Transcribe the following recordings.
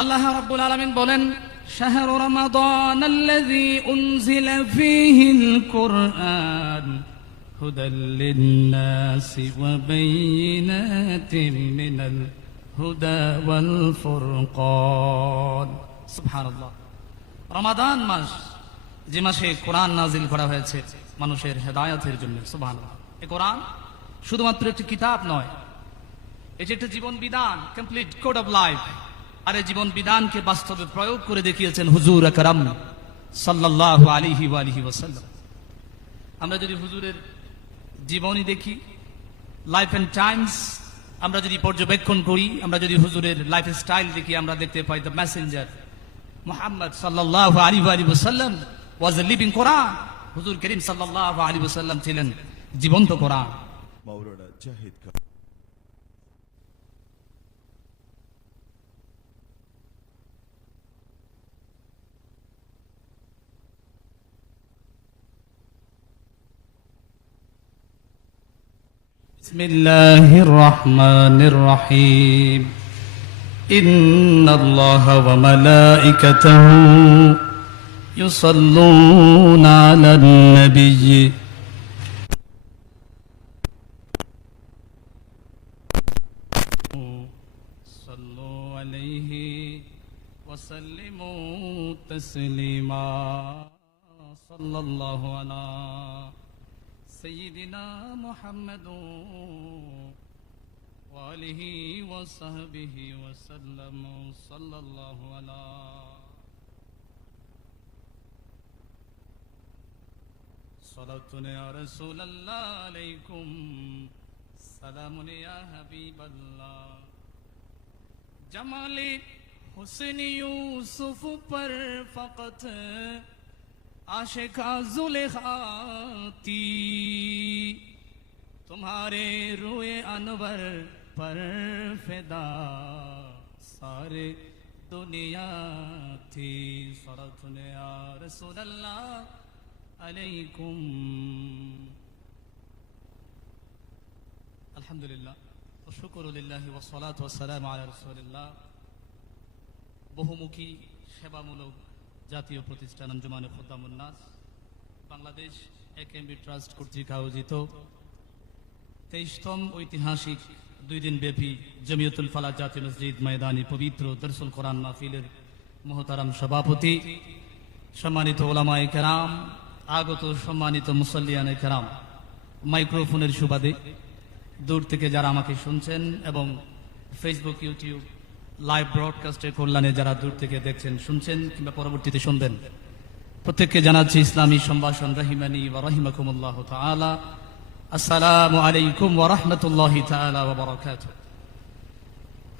আল্লাহ রাব্বুল আলামিন বলেন, শাহরু রমাদানাল্লাযী উনজিলা ফীহিল কুরআন হুদাল লিন-নাসি ওয়া বাইয়িনাতিন মিনাল হুদা ওয়াল ফুরকান। সুবহানাল্লাহ। রমাদান মাস, যে মাসে কোরআন নাজিল করা হয়েছে মানুষের হেদায়েতের জন্য। সুবহানাল্লাহ। এই কোরআন শুধুমাত্র একটি কিতাব নয়, এটি একটা জীবন বিধান, কমপ্লিট কোড অফ লাইফ। আর এই জীবন বিধানকে বাস্তবে প্রয়োগ করে দেখিয়েছেন হুজুর আকরাম সাল্লাল্লাহু আলাইহি ওয়া আলিহি ওয়াসাল্লাম। আমরা যদি হুজুরের জীবনী দেখি, লাইফ এন্ড টাইমস আমরা যদি পর্যবেক্ষণ করি, আমরা যদি হুজুরের লাইফ স্টাইল দেখি, আমরা দেখতে পাই দ্য মেসেঞ্জার মুহাম্মদ সাল্লাল্লাহু আলাইহি ওয়া আলিহি ওয়াসাল্লাম ওয়াজ এ লিভিং কোরআন। হুজুর করিম সাল্লাল্লাহু আলাইহি ওয়াসাল্লাম ছিলেন জীবন্ত কোরআন। মাওলানা জাহিদ بسم الله الرحمن الرحيم إن الله وملائكته يصلون على النبي صلوا عليه وسلموا تسليما صلى الله على سيدنا محمد وآله وصحبه وسلم صلى الله على صلاة يا رسول الله عليكم سلام يا حبيب الله جمال حسن یوسف پر فقط आशिका जुलेखा थी, तुम्हारे रूए अनवर पर फिदा सारे दुनिया थी। सलातुन या रसूलल्लाह अलैकुम। अल्हम्दुलिल्लाह व शुक्रु लिल्लाहि व सलातु व सलामु आला रसूलिल्लाह। বহুমুখী সেবামূলক জাতীয় প্রতিষ্ঠান আঞ্জুমানে খুদ্দামুন নাস বাংলাদেশ একেএমবি ট্রাস্ট কর্তৃক আয়োজিত 23তম ঐতিহাসিক 2 দিন ব্যাপী জমিয়তুল ফালাহ জাতীয় মসজিদ ময়দানে পবিত্র দরসুল কোরআন মাহফিলের মুহতারাম সভাপতি, সম্মানিত ওলামায়ে কেরাম, আগত সম্মানিত মুসল্লিয়ানে কেরাম, মাইক্রোফোনের সুবাদে দূর থেকে যারা আমাকে শুনছেন এবং ফেসবুক, ইউটিউব লাইভ ব্রডকাস্টের কল্যাণে যারা দূর থেকে দেখছেন, শুনছেন কিংবা পরবর্তীতে শুনবেন, প্রত্যেককে জানাচ্ছি ইসলামী সম্ভাষণ রহিমানি ওয়া রাহিমাকুমুল্লাহু তাআলা। আসসালামু আলাইকুম ওয়া রাহমাতুল্লাহি তাআলা ওয়া বারাকাতুহু।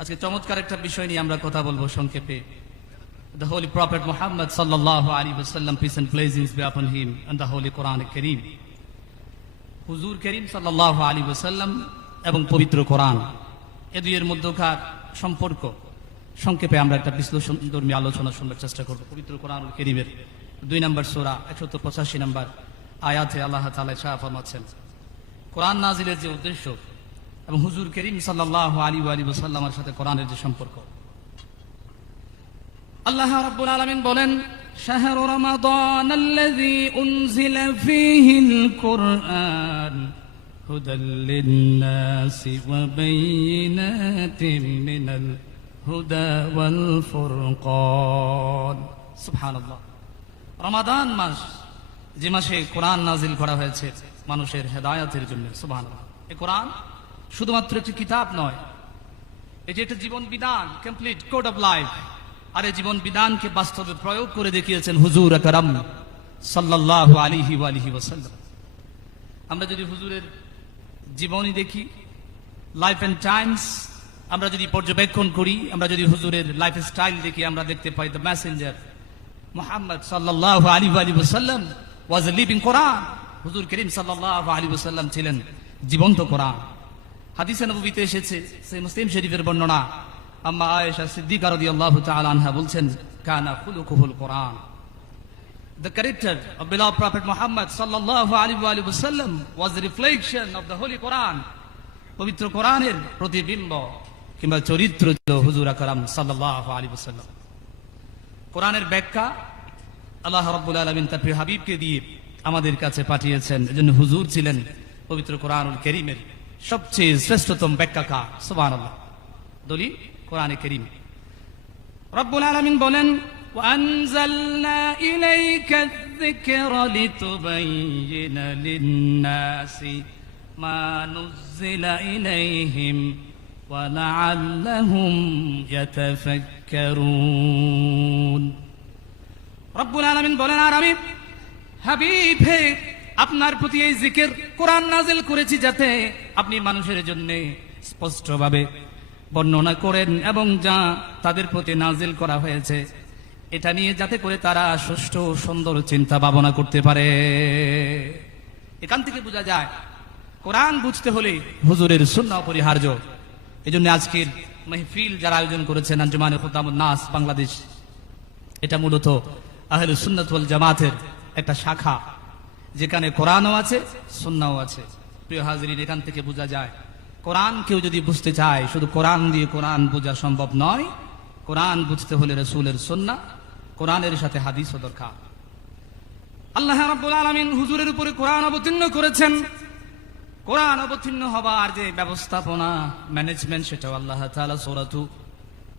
আজকে চমৎকার একটা বিষয় নিয়ে আমরা কথা বলবো সংক্ষেপে। The Holy Prophet Muhammad sallallahu alaihi wasallam, peace and blessings be upon him, and the Holy Quran Kareem। হুজুর করিম সাল্লাল্লাহু আলাইহি ওয়াসাল্লাম এবং পবিত্র কোরআন, এ দুইয়ের মধ্যকার সম্পর্ক সংক্ষেপে আমরা একটা বিশ্লেষণধর্মী আলোচনা শোনার চেষ্টা করব। পবিত্র কোরআনুল কারীমের 2 নম্বর সূরা 185 নম্বর আয়াতে আল্লাহ তাআলা ইরশাদ ফরমাচ্ছেন, কোরআন নাজিলের যে উদ্দেশ্য এবং হুজুর করিম সাল্লাল্লাহু আলাইহি ওয়াসাল্লামের সাথে কোরআনের যে সম্পর্ক। আল্লাহ রাব্বুল আলামিন বলেন, শাহরু রমাদানাল্লাযী উনজিলা ফীহিল কুরআন হুদাল লিন-নাসি ওয়া বাইয়িনাতিন মিনাল হুদা ওয়াল ফুরকান। সুবহানাল্লাহ। রমাদান মাস, যে মাসে কোরআন নাজিল করা হয়েছে মানুষের হেদায়েতের জন্য। সুবহানাল্লাহ। এই কোরআন শুধুমাত্র একটি কিতাব নয়, এটি একটা জীবন বিধান, কমপ্লিট কোড অফ লাইফ। আর এই জীবন বিধানকে বাস্তবে প্রয়োগ করে দেখিয়েছেন হুজুর আকরাম সাল্লাল্লাহু আলাইহি ওয়া আলিহি ওয়াসাল্লাম। আমরা যদি হুজুরের জীবনী দেখি, লাইফ এন্ড টাইমস আমরা যদি পর্যবেক্ষণ করি, আমরা যদি হুজুরের লাইফ স্টাইল দেখি, আমরা দেখতে পাই দ্য মেসেঞ্জার মুহাম্মদ সাল্লাল্লাহু আলাইহি ওয়া আলিহি ওয়াসাল্লাম ওয়াজ এ লিভিং কোরআন। হুজুর করিম সাল্লাল্লাহু আলাইহি ওয়াসাল্লাম ছিলেন জীবন্ত কোরআন। হাদিসে নববীতে এসেছে, সেই মুসলিম শরীফের বর্ণনা, আম্মা আয়েশা সিদ্দিকা রাদিয়াল্লাহু তাআলা আনহা বলছেন, কানা খুলুকুহুল কোরআন। The character of beloved Prophet Muhammad sallallahu alaihi wasallam was the reflection of the Holy Quran. পবিত্র কোরআনের প্রতিবিম্ব। কিংবা চরিত্র ছিল হুজুর আকরাম সাল্লাল্লাহু আলাইহি ওয়াসাল্লাম। কোরআনের ব্যাখ্যা আল্লাহ রাব্বুল আলামিন তার প্রিয় হাবিবকে দিয়ে আমাদের কাছে পাঠিয়েছেন। এজন্য হুজুর ছিলেন পবিত্র কোরআনুল কারীমের সবচেয়ে শ্রেষ্ঠতম ব্যাখ্যাকার। সুবহানাল্লাহ। দলিল কোরআনে কারীম। রব্বুল আলামিন বলেন, وأنزلنا إليك الذكر لتبين للناس ما نزل إليهم ولعلهم يتفكرون। রব্বুল আলামিন বলেন, আর আমি হাবিব হে আপনার প্রতি এই জিকির কোরআন নাজিল করেছি যাতে আপনি মানুষের জন্য স্পষ্টভাবে বর্ণনা করেন এবং যা তাদের প্রতি নাজিল করা হয়েছে এটা নিয়ে যাতে করে তারা সুষ্ঠু সুন্দর চিন্তা ভাবনা করতে পারে। এখান থেকে বোঝা যায় কোরআন বুঝতে হলে হুজুরের সুন্নাহ অপরিহার্য। এজন্য আজকের মাহফিল যারা আয়োজন করেছেন আঞ্জুমানে খুতামুন নাস বাংলাদেশ, এটা মূলত আহলুস সুন্নাত ওয়াল জামাতের একটা শাখা, যেখানে কোরআনও আছে সুন্নাহও আছে। প্রিয় হাজিরিন, এখান থেকে বোঝা যায় কোরআন কেউ যদি বুঝতে চায় শুধু কোরআন দিয়ে কোরআন বোঝা সম্ভব নয়। কোরআন বুঝতে হলে রাসূলের সুন্নাহ, কোরআনের সাথে হাদিসও দরকার। আল্লাহ রাব্বুল আলামিন হুজুরের উপরে কোরআন অবতীর্ণ করেছেন। কোরআন অবতীর্ণ হবার যে ব্যবস্থাপনা ম্যানেজমেন্ট সেটাও আল্লাহ তাআলা সূরাতু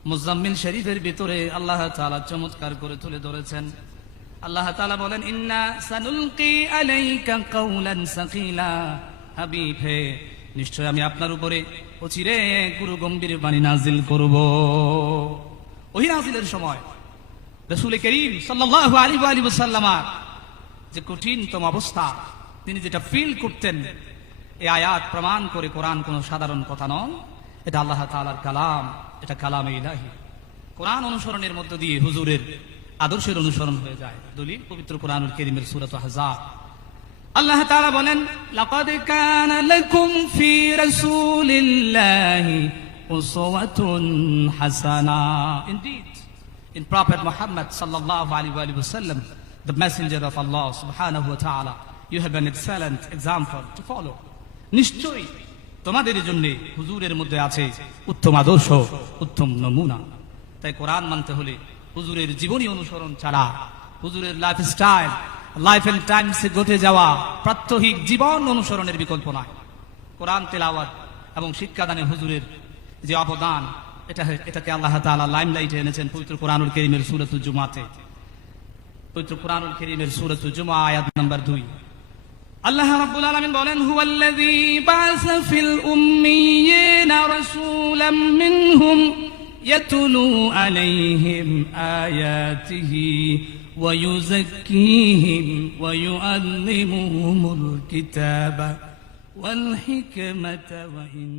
মুজাম্মিল শরীফের ভিতরে আল্লাহ তাআলা চমৎকার করে তুলে ধরেছেন। আল্লাহ তাআলা বলেন, ইন্না সানুলকি আলাইকা কাওলান সাকিলা। হাবিব হে নিশ্চয় আমি আপনার উপরে অচিরে গুরু গম্ভীর বাণী নাজিল করব। ওহী নাজিলের সময় রাসূল করিম সাল্লাল্লাহু আলাইহি ওয়াসাল্লামের যে কঠিনতম অবস্থা তিনি যেটা ফিল করতেন, এই আয়াত প্রমাণ করে কোরআন কোনো সাধারণ কথা নয়, এটা আল্লাহ তাআলার কালাম, এটা কালামে ইলাহি। কোরআন অনুসরণের মধ্য দিয়ে হুজুরের আদর্শের অনুসরণ হয়ে যায়। দলিল পবিত্র কোরআনুল কারীমের সূরাত আহজাব। আল্লাহ তাআলা বলেন, লাকাদ কানা লাকুম ফি রাসূলিল্লাহি উসওয়াতুন হাসানা। Indeed, in Prophet Muhammad sallallahu alaihi wasallam, the messenger of Allah subhanahu wa ta'ala, you have an excellent example to follow. নিশ্চয়ই তোমাদের জন্য হুজুরের মধ্যে আছে উত্তম আদর্শ, উত্তম নমুনা। তাই কোরআন মানতে হলে হুজুরের জীবনী অনুসরণ ছাড়া, হুজুরের লাইফস্টাইল, লাইফ এন্ড টাইমসে ঘটে যাওয়া প্রাত্যহিক জীবন অনুসরণের বিকল্প নয়। কোরআন তেলাওয়াত এবং শিক্ষাদানে হুজুরের যে অবদান, এটাকে আল্লাহ তাআলা লাইমলাইটে এনেছেন পবিত্র কোরআনুল কারীমের সূরাতুল জুমআতে। পবিত্র কোরআনুল কারীমের সূরাতুল জুমআ আয়াত নাম্বার 2 আল্লাহ রাব্বুল আলামিন বলেন, হুয়াল্লাযী বা'আসা ফিল উম্মিয়িনা রাসূলাম মিনহুম ইয়াতলু আলাইহিম আয়াতিহি ওয়া ইউযাক্কিহিম ওয়া ইউআল্লিমুহুমুল কিতাবা ওয়াল হিকমাতা ওয়া ইন